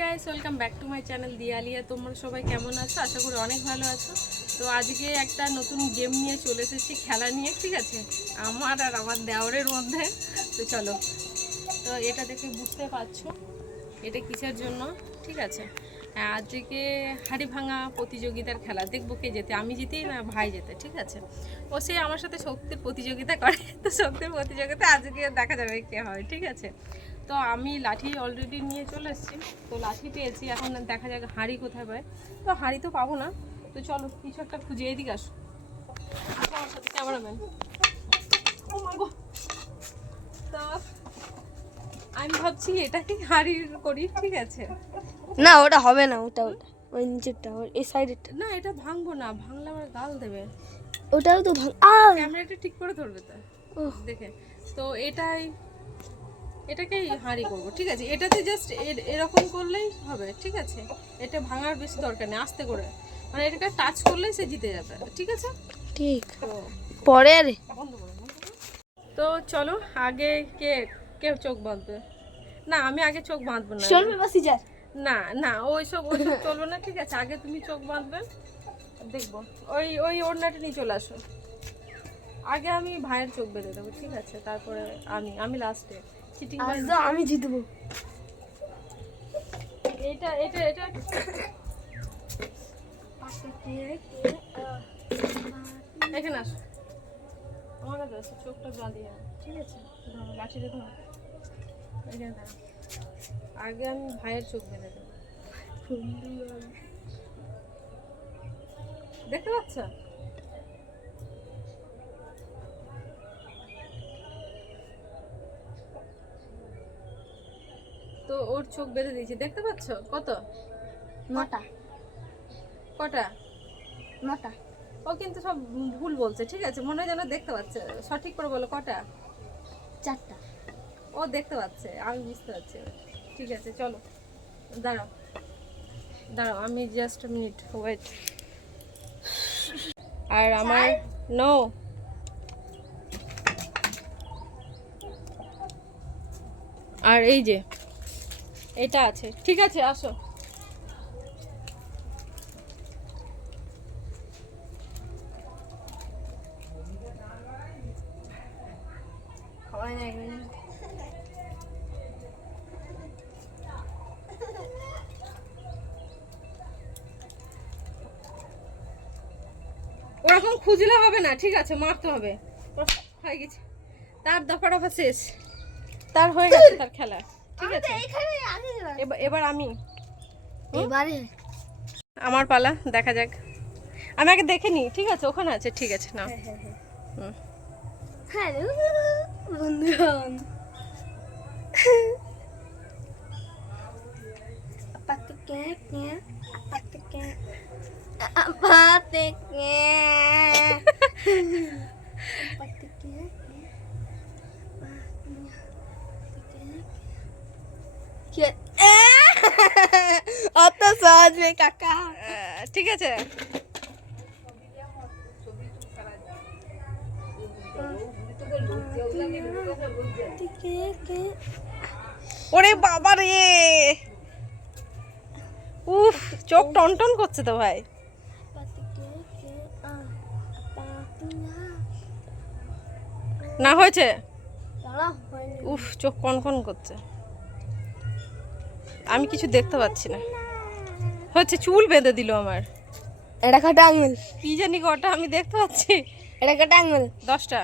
Guys, welcome back to my channel Dialia. তোমরা সবাই কেমন আছো? আশা করি অনেক ভালো আছো। তো আজকে একটা নতুন গেম নিয়ে চলে এসেছি, খেলা নিয়ে, ঠিক আছে, আমার আর আমার দেওরের মধ্যে। তো চলো, তো এটা দেখে বুঝতে পারছো এটা কিসের জন্য, ঠিক আছে। আজকে হাড়ি ভাঙা প্রতিযোগিতার খেলা, দেখবো কে যেতে, আমি জিতেই না ভাই যেতে, ঠিক আছে। ও সে আমার সাথে শক্তির প্রতিযোগিতা করে, তো শক্তির প্রতিযোগিতা আজকে দেখা যাবে কে হয়, ঠিক আছে। তো আমি লাঠি অলরেডি নিয়ে চলে এসেছি, তো লাঠি পেয়েছি, এখন দেখা যাক হাঁড়ি কোথায় পায়। তো হাঁড়ি তো পাবো না, তো চলো কিছু একটা খুঁজে এদিকে আসো আমার সাথে, ক্যামেরাম্যান। ও মা গো, তো আমি ভাবছি এটাকে হাঁড়ি করি, ঠিক আছে। না ওটা হবে না, ওটা ওটা ওই নিচেরটা, এই সাইডেরটা। না এটা ভাঙবো না, ভাঙলে আমার গাল দেবে। ওটাও তো ভাঙ ক্যামেরাটা ঠিক করে ধরবে তো দেখে। তো এটাকেই হাঁড়ি করবো, ঠিক আছে। এটাতে জাস্ট এরকম করলেই হবে, ঠিক আছে। এটা ভাঙার বেশি দরকার নেই, আস্তে করে, মানে এটাকে টাচ করলেই সে জিতে যাবে, ঠিক আছে। ঠিক তো পরে আরে বন্ধ করো। তো চলো, আগে কে কে চোখ বাঁধবে? না আমি আগে চোখ বাঁধবো না, চলবে বা সিজার? না না ওইসব চলবে না, ঠিক আছে। আগে তুমি চোখ বাঁধবে, দেখবো। ওই ওই ওড়নাটা নিয়ে চলে আসো। আগে আমি ভাইয়ের চোখ বেঁধে দেবো, ঠিক আছে, তারপরে আমি লাস্টে চিটিং। আমি জিতবো। এটা এটা এটা এখানে আসো, আমার কাছে আসো, চোখটা বাঁধিয়ে, ঠিক আছে। ধরো লাঠিটা ধরো, এখানে দাঁড়াও। আগে আমি ভাইয়ের চোখ বেঁধে দেবো, দেখতে পাচ্ছ? তো ওর চোখ বেঁধে দিয়েছি, দেখতে পাচ্ছ? কত? নটা কটা? নটা। ও কিন্তু সব ভুল বলছে, ঠিক আছে। মনে হয় যেন দেখতে পাচ্ছে, সঠিক করে বলো কটা? চারটা। ও দেখতে পাচ্ছে, আমি বুঝতে পারছি, ঠিক আছে। চলো দাঁড়াও দাঁড়াও, আমি জাস্ট মিনিট ওয়েট। আর আমার নো, আর এই যে এটা আছে, ঠিক আছে, আসো। ওরকম খুঁজলে হবে না, ঠিক আছে, মারতে হবে। হয়ে গেছে, তার দফা দফা শেষ, তার হয়ে গেছে তার খেলা, ঠিক আছে। এবার আমি, এবারে আমার পালা, দেখা যাক। আমি আগে দেখে নিই, ঠিক আছে, ওখানে আছে, ঠিক আছে না। হ্যালো বন্ধুগণ, অত সহজ নেই কাকা, ঠিক আছে। ওরে বাবা রে, উফ, চোখ টনটন করছে তো ভাই। না হয়েছে, উফ, চোখ কনকন করছে, আমি কিছু দেখতে পাচ্ছি না। হচ্ছে, চুল বেঁধে দিল আমার। এটা কাটা আঙুল, কি জানি কটা আমি দেখতে পাচ্ছি, এটা কাটা আঙুল 10টা।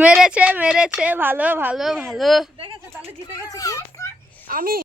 মেরেছে মেরেছে, ভালো ভালো ভালো। দেখেছে, তাহলে জিতে গেছে কি আমি।